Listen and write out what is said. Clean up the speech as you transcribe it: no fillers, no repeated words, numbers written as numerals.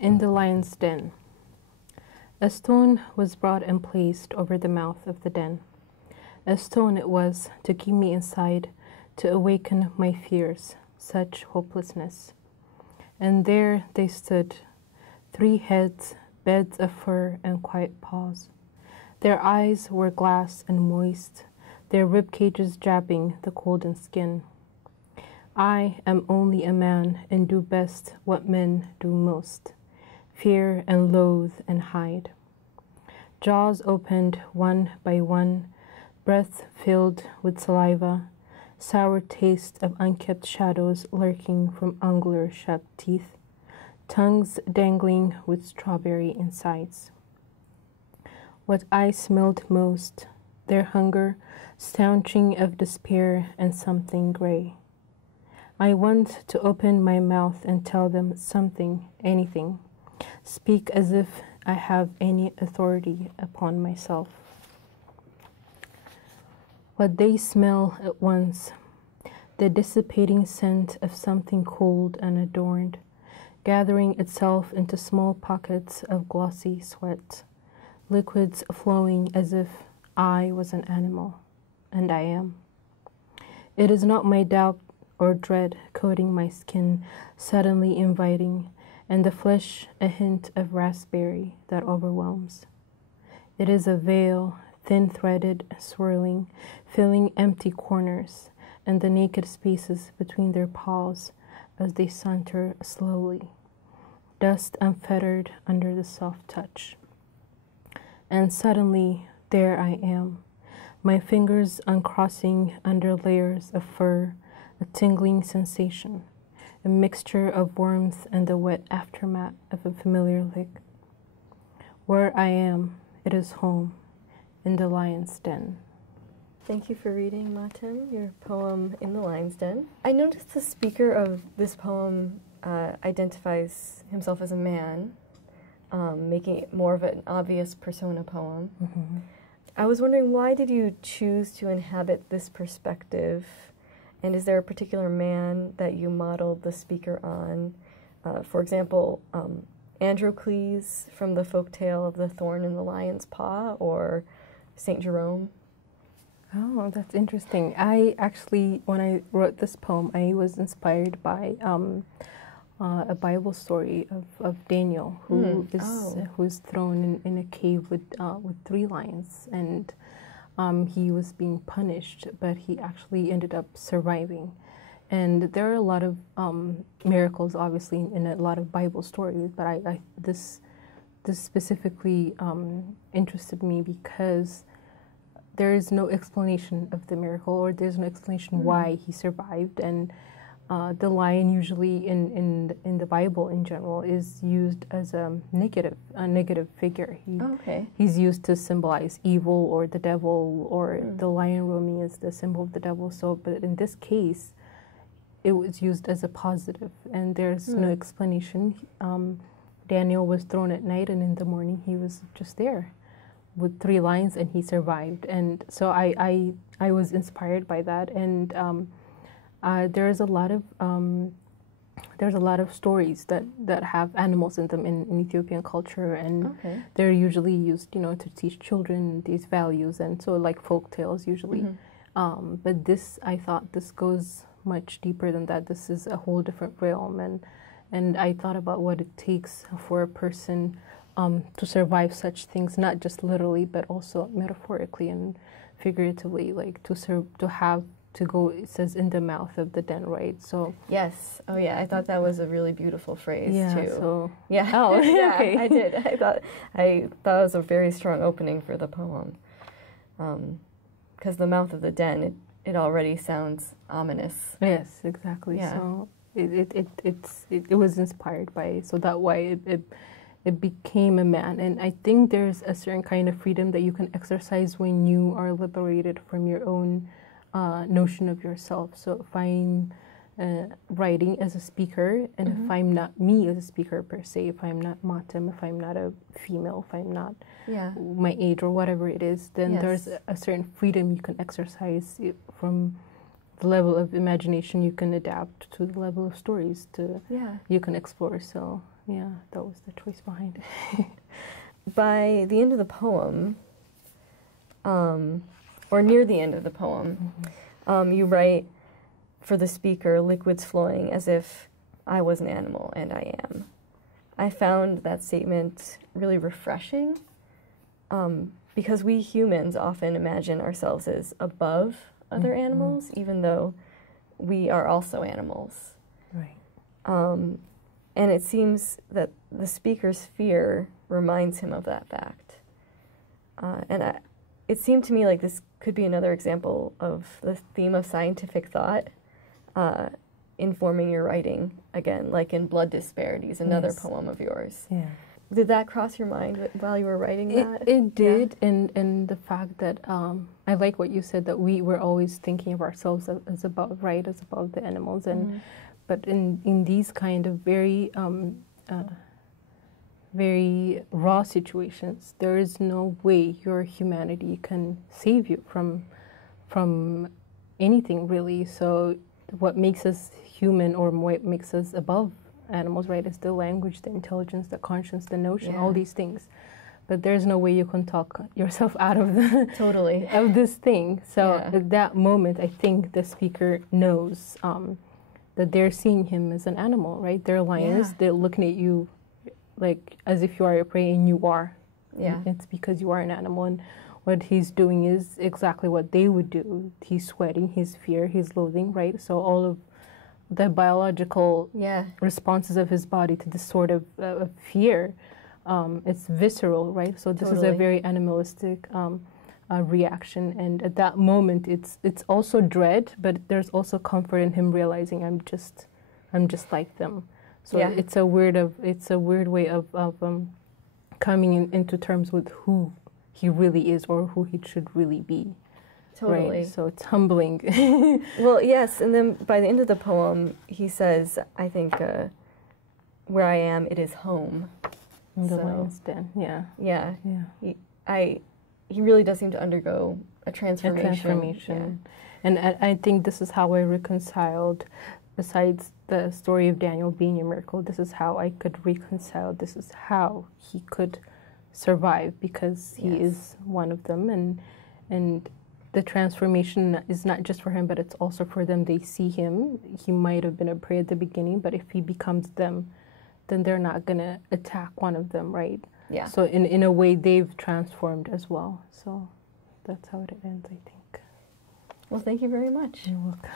In the lion's den. A stone was brought and placed over the mouth of the den. A stone it was to keep me inside, to awaken my fears, such hopelessness. And there they stood, 3 heads, beds of fur and quiet paws. Their eyes were glass and moist, their rib cages jabbing the golden skin. I am only a man and do best what men do most, fear and loathe and hide. Jaws opened one by one, breath filled with saliva, sour taste of unkept shadows lurking from angular shut teeth, tongues dangling with strawberry insides. What I smelled most, their hunger, staunching of despair and something gray. I want to open my mouth and tell them something, anything, speak as if I have any authority upon myself. What they smell at once, the dissipating scent of something cold and adorned, gathering itself into small pockets of glossy sweat, liquids flowing as if I was an animal, and I am. It is not my doubt or dread coating my skin, suddenly inviting, and the flesh a hint of raspberry that overwhelms. It is a veil, thin-threaded, swirling, filling empty corners and the naked spaces between their paws as they saunter slowly, dust unfettered under the soft touch. And suddenly, there I am, my fingers uncrossing under layers of fur, a tingling sensation, a mixture of warmth and the wet aftermath of a familiar lick. Where I am, it is home, in the lion's den. Thank you for reading, Mahtem, your poem In the Lion's Den. I noticed the speaker of this poem identifies himself as a man, making it more of an obvious persona poem. Mm-hmm. I was wondering, why did you choose to inhabit this perspective? And is there a particular man that you modeled the speaker on? For example, Androcles from the folktale of the thorn in the lion's paw, or St. Jerome? Oh, that's interesting. I actually, when I wrote this poem, I was inspired by a Bible story of Daniel, who who's thrown in a cave with 3 lions, and he was being punished, but he actually ended up surviving. And there are a lot of miracles, obviously, in a lot of Bible stories, but this specifically interested me because there is no explanation of the miracle, or there's no explanation why he survived. And the lion, usually in the Bible in general, is used as a negative figure. He's used to symbolize evil or the devil, or the lion roaming is the symbol of the devil. So, but in this case, it was used as a positive, and there's no explanation. Daniel was thrown at night, and in the morning he was just there with 3 lions, and he survived. And so I was inspired by that, and there's a lot of stories that have animals in them in Ethiopian culture, and they're usually used, to teach children these values, and so like folk tales usually. But this, I thought, this goes much deeper than that. This is a whole different realm, and I thought about what it takes for a person to survive such things, not just literally, but also metaphorically and figuratively, like to go, it says, in the mouth of the den, right? So yes. Oh yeah, I thought that was a really beautiful phrase too. So yeah. Oh, yeah, okay. I did. I thought it was a very strong opening for the poem, because the mouth of the den, it already sounds ominous. Yes, exactly. Yeah. So it was inspired by, so that why it became a man. And I think there's a certain kind of freedom that you can exercise when you are liberated from your own notion of yourself. So if I'm writing as a speaker, and if I'm not me as a speaker per se, if I'm not Mahtem, if I'm not a female, if I'm not my age or whatever it is, then there's a certain freedom you can exercise from the level of imagination you can adapt to the level of stories you can explore. So that was the choice behind it. By the end of the poem, or near the end of the poem, you write, for the speaker, liquids flowing as if I was an animal, and I am. I found that statement really refreshing, because we humans often imagine ourselves as above other animals, even though we are also animals. Right. And it seems that the speaker's fear reminds him of that fact. It seemed to me like this could be another example of the theme of scientific thought informing your writing, again, like in Blood Disparities, another poem of yours. Yeah. Did that cross your mind while you were writing that? It did, and the fact that I like what you said, that we were always thinking of ourselves as above the animals, and but in these kind of very very raw situations, there is no way your humanity can save you from anything, really. So what makes us human, or what makes us above animals, right, is the language, the intelligence, the conscience, the notion, all these things. But there's no way you can talk yourself out of the of this thing. So at that moment, I think the speaker knows that they're seeing him as an animal, right? They're lions. They're looking at you like as if you are a prey, and you are. It's because you are an animal, and what he's doing is exactly what they would do. He's sweating, he's fear, he's loathing, right? So all of the biological responses of his body to this sort of fear, it's visceral, right? So this is a very animalistic reaction, and at that moment, it's also dread, but there's also comfort in him realizing I'm just like them. So it's a weird way of coming into terms with who he really is, or who he should really be. Right? So it's humbling. Well, yes, and then by the end of the poem, he says, I think, where I am, it is home. The lion's den, He really does seem to undergo a transformation. And I think this is how I reconciled, besides the story of Daniel being a miracle, this is how I could reconcile, this is how he could survive, because he is one of them, and the transformation is not just for him, but it's also for them. They see him. He might have been a prey at the beginning, but if he becomes them, then they're not going to attack one of them, right? Yeah. So in a way, they've transformed as well. So that's how it ends, I think. Well, thank you very much. You're welcome.